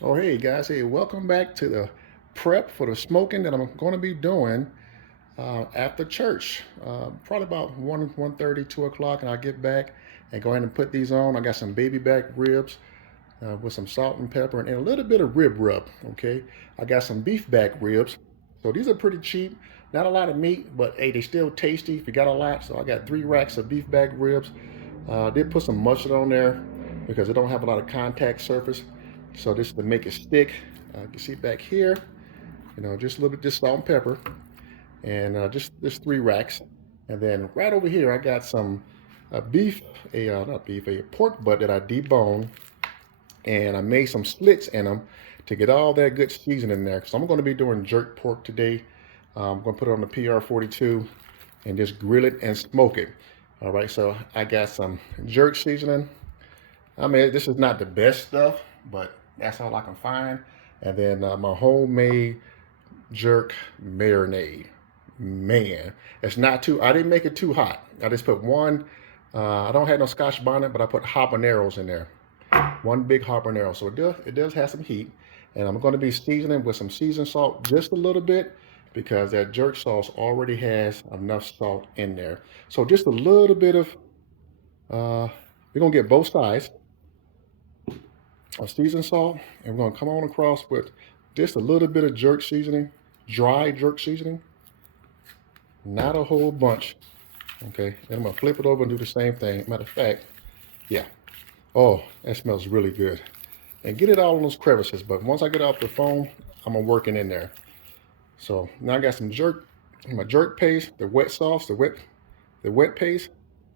Oh, hey guys, hey, welcome back to the prep for the smoking that I'm going to be doing after church. Probably about 1:30, 2 o'clock, and I'll get back and go ahead and put these on. I got some baby back ribs with some salt and pepper and a little bit of rib rub. Okay, I got some beef back ribs. So these are pretty cheap. Not a lot of meat, but hey, they still tasty if you got a lot. So I got 3 racks of beef back ribs. Did put some mustard on there because it don't have a lot of contact surface. So this is to make it stick. You can see back here, just a little bit, just salt and pepper, and just 3 racks. And then right over here, I got some beef, not beef, a pork butt that I deboned, and I made some slits in them to get all that good seasoning in there. So I'm going to be doing jerk pork today. I'm going to put it on the PR42 and just grill it and smoke it. All right, so I got some jerk seasoning. I mean, this is not the best stuff, but that's all I can find. And then my homemade jerk marinade. Man, it's not too, I didn't make it too hot. I just put one, I don't have no Scotch bonnet, but I put habaneros in there. One big habanero. So it does have some heat. And I'm going to be seasoning with some seasoned salt just a little bit because that jerk sauce already has enough salt in there. So just a little bit of, we're going to get both sides of seasoned salt, and we're going to come on across with just a little bit of jerk seasoning, dry jerk seasoning, not a whole bunch. Okay, and I'm going to flip it over and do the same thing. Matter of fact, yeah. Oh, that smells really good. And get it all in those crevices. But once I get off the phone, I'm gonna work it in there. So now I got some my jerk paste, the wet sauce, the wet paste.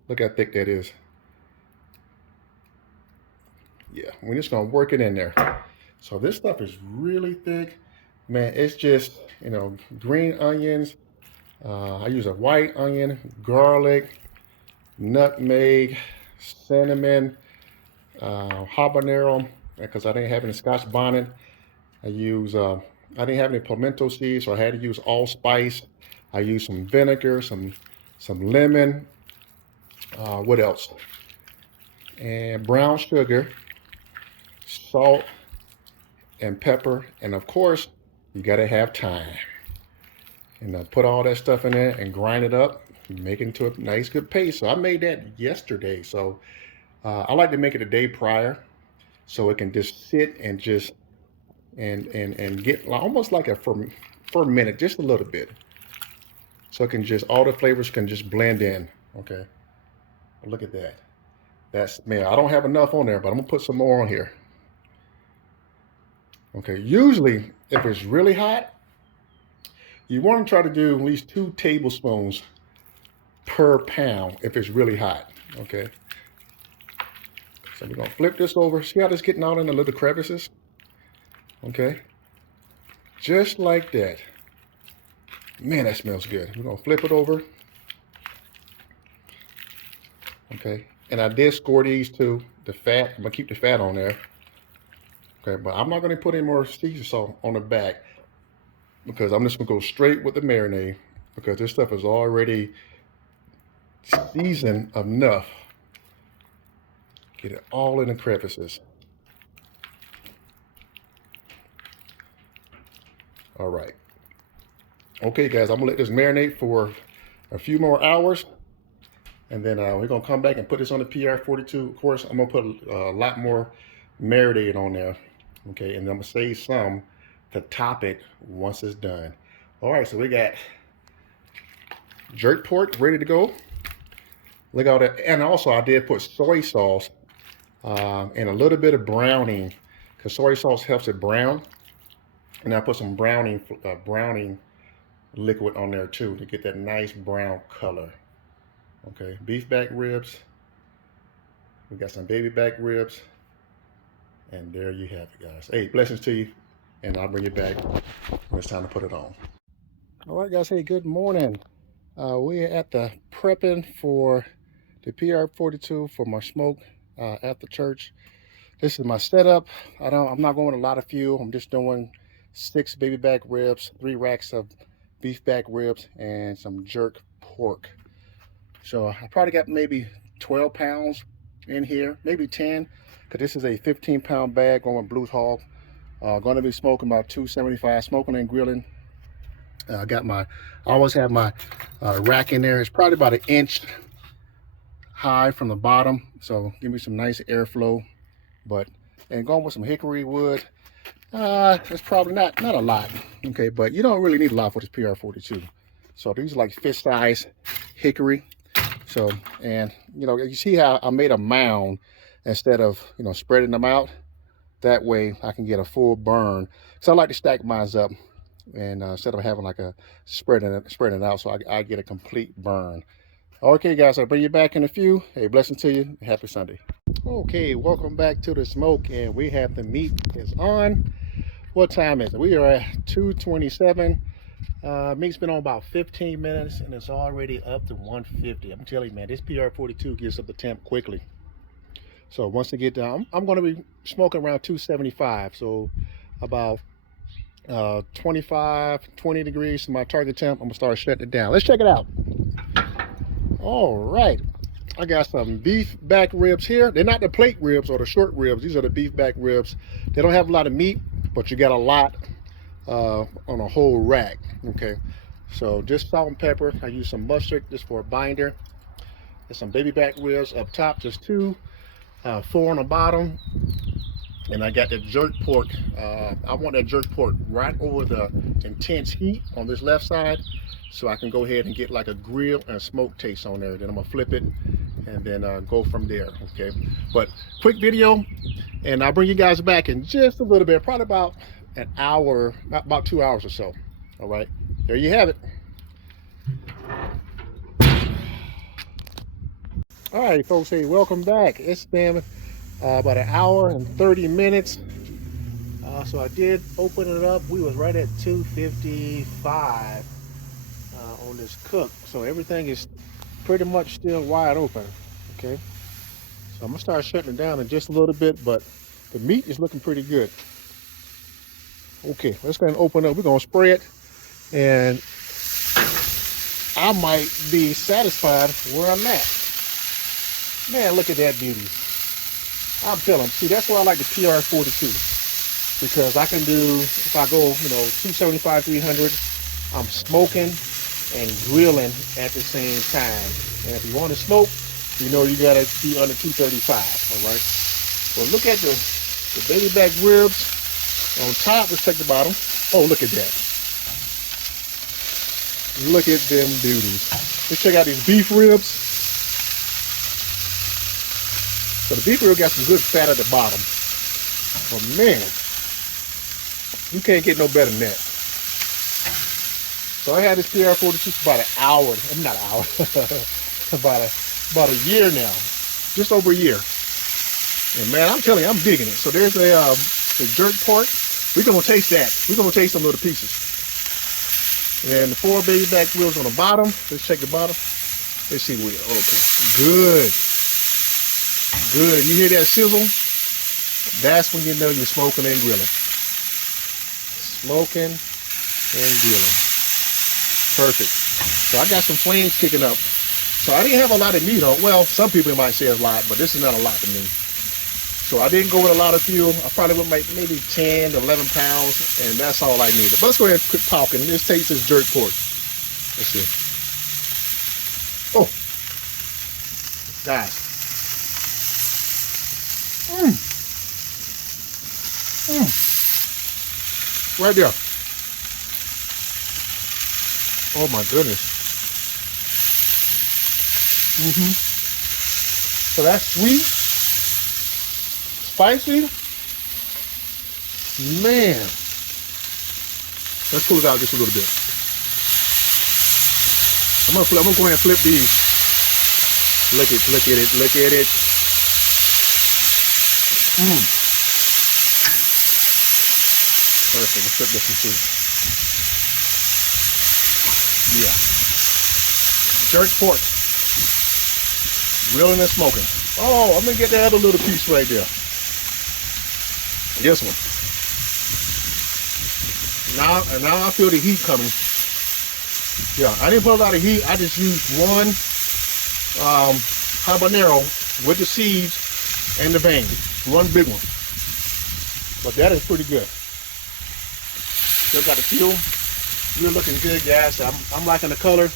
Look how thick that is. Yeah, we're just gonna work it in there. So this stuff is really thick. Man, it's just, green onions. I use a white onion, garlic, nutmeg, cinnamon, habanero, because I didn't have any Scotch bonnet. I didn't have any pimento seeds, so I had to use allspice. I used some vinegar, some lemon. What else? And brown sugar, salt, and pepper, and of course, you gotta have thyme. And put all that stuff in there and grind it up, make it into a nice good paste. So I made that yesterday. So I like to make it a day prior, so it can just sit and just and get almost like a fermented just a little bit, so it can just all the flavors can just blend in. Okay, look at that. That's, man, I don't have enough on there, but I'm gonna put some more on here. Okay, usually if it's really hot, you want to try to do at least 2 tablespoons per pound if it's really hot. Okay, so we're gonna flip this over. See how this getting out in the little crevices? Okay, just like that. Man, that smells good. We're gonna flip it over. Okay, and I did score these too. The fat, I'm gonna keep the fat on there. Okay, but I'm not gonna put any more seasoning salt on the back because I'm just gonna go straight with the marinade because this stuff is already seasoned enough. Get it all in the crevices. All right. Okay, guys, I'm gonna let this marinate for a few more hours, and then we're gonna come back and put this on the PR42. Of course, I'm gonna put a lot more marinade on there. Okay, and I'm gonna save some to top it once it's done. All right, so we got jerk pork ready to go. Look at all that, and also I did put soy sauce and a little bit of browning, because soy sauce helps it brown. And I put some browning liquid on there too to get that nice brown color. Okay, beef back ribs. We got some baby back ribs. And there you have it, guys. Hey, blessings to you. And I'll bring you back when it's time to put it on. All right, guys. Hey, good morning. We're at the prepping for the PR42 for my smoke after church. This is my setup. I'm not going with a lot of fuel. I'm just doing 6 baby back ribs, 3 racks of beef back ribs, and some jerk pork. So I probably got maybe 12 pounds in here, maybe 10, because this is a 15-pound bag going with Blues Hog. Going to be smoking about 275, smoking and grilling. I always have my rack in there. It's probably about 1 inch high from the bottom, so give me some nice airflow. And going with some hickory wood. It's probably not a lot, okay, but you don't really need a lot for this PR42. So these are like fist size hickory. So, and you see how I made a mound instead of spreading them out. That way I can get a full burn. So I like to stack mine up, and instead of having like a spreading it out, so I get a complete burn. Okay, guys, I'll bring you back in a few. Hey, blessing to you. Happy Sunday. Okay, welcome back to the smoke, and we have the meat is on. What time is it? We are at 2:27. Meat's been on about 15 minutes, and it's already up to 150. I'm telling you, man, this PR42 gets up the temp quickly. So once I get down, I'm going to be smoking around 275. So about 20 degrees to my target temp. I'm going to start shutting it down. Let's check it out. All right. I got some beef back ribs here. They're not the plate ribs or the short ribs. These are the beef back ribs. They don't have a lot of meat, but you got a lot on a whole rack. Okay, so just salt and pepper. I use some mustard just for a binder. There's some baby back ribs up top, just 2, 4 on the bottom. And I got the jerk pork. I want that jerk pork right over the intense heat on this left side, so I can go ahead and get like a grill and smoke taste on there. Then I'm gonna flip it and then go from there. Okay, but quick video, and I'll bring you guys back in just a little bit, probably about an hour, about 2 hours or so. All right, there you have it. All right, folks, hey, welcome back. It's been about 1 hour and 30 minutes. So I did open it up. We was right at 255 on this cook. So everything is pretty much still wide open. Okay. So I'm gonna start shutting it down in just a little bit, but the meat is looking pretty good. Okay, let's go ahead and open up. We're gonna spray it, and I might be satisfied where I'm at. Man, look at that beauty. I'm telling you, see, that's why I like the PR42, because I can do, if I go, 275, 300, I'm smoking and grilling at the same time. And if you want to smoke, you gotta be under 235, all right? Well, look at the baby back ribs on top. Let's check the bottom. Oh, look at that. Look at them beauties. Let's check out these beef ribs. So the beef rib got some good fat at the bottom. But man, you can't get no better than that. So I had this PR42 for about an hour. I'm not an hour. about a year now. Just over a year. And man, I'm telling you, I'm digging it. So there's the jerk pork. We're gonna taste that. We're gonna taste some little pieces. And the 4 baby back ribs on the bottom. Let's check the bottom. Let's see where. Okay, good. Good. You hear that sizzle? That's when you know you're smoking and grilling. Smoking and grilling. Perfect. So I got some flames kicking up. So I didn't have a lot of meat on. Well, some people might say it's a lot, but this is not a lot to me. So I didn't go with a lot of fuel. I probably went maybe 10 to 11 pounds, and that's all I needed. But let's go ahead and quit talking. Let's taste this jerk pork. Let's see. Oh, guys. Right there. Oh my goodness. So that's sweet, spicy. Man. Let's pull it out just a little bit. I'm gonna go ahead and flip these. Look at it. Perfect. Let's flip this one too. Yeah. Jerk pork. Grilling and smoking. Oh, I'm gonna get that other little piece right there. This one. Now I feel the heat coming. Yeah, I didn't put a lot of heat. I just used one habanero with the seeds and the vein. One big one. But that is pretty good. Still got the fuel. We're looking good, guys. I'm liking the color.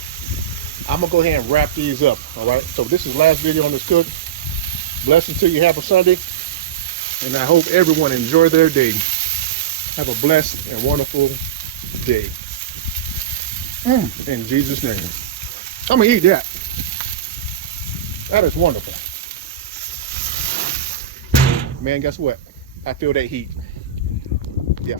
I'm gonna go ahead and wrap these up. All right. So this is the last video on this cook. Blessings to you. Happy Sunday, and I hope everyone enjoy their day. Have a blessed and wonderful day. In Jesus' name. I'm gonna eat that. That is wonderful. Man, guess what? I feel that heat. Yeah.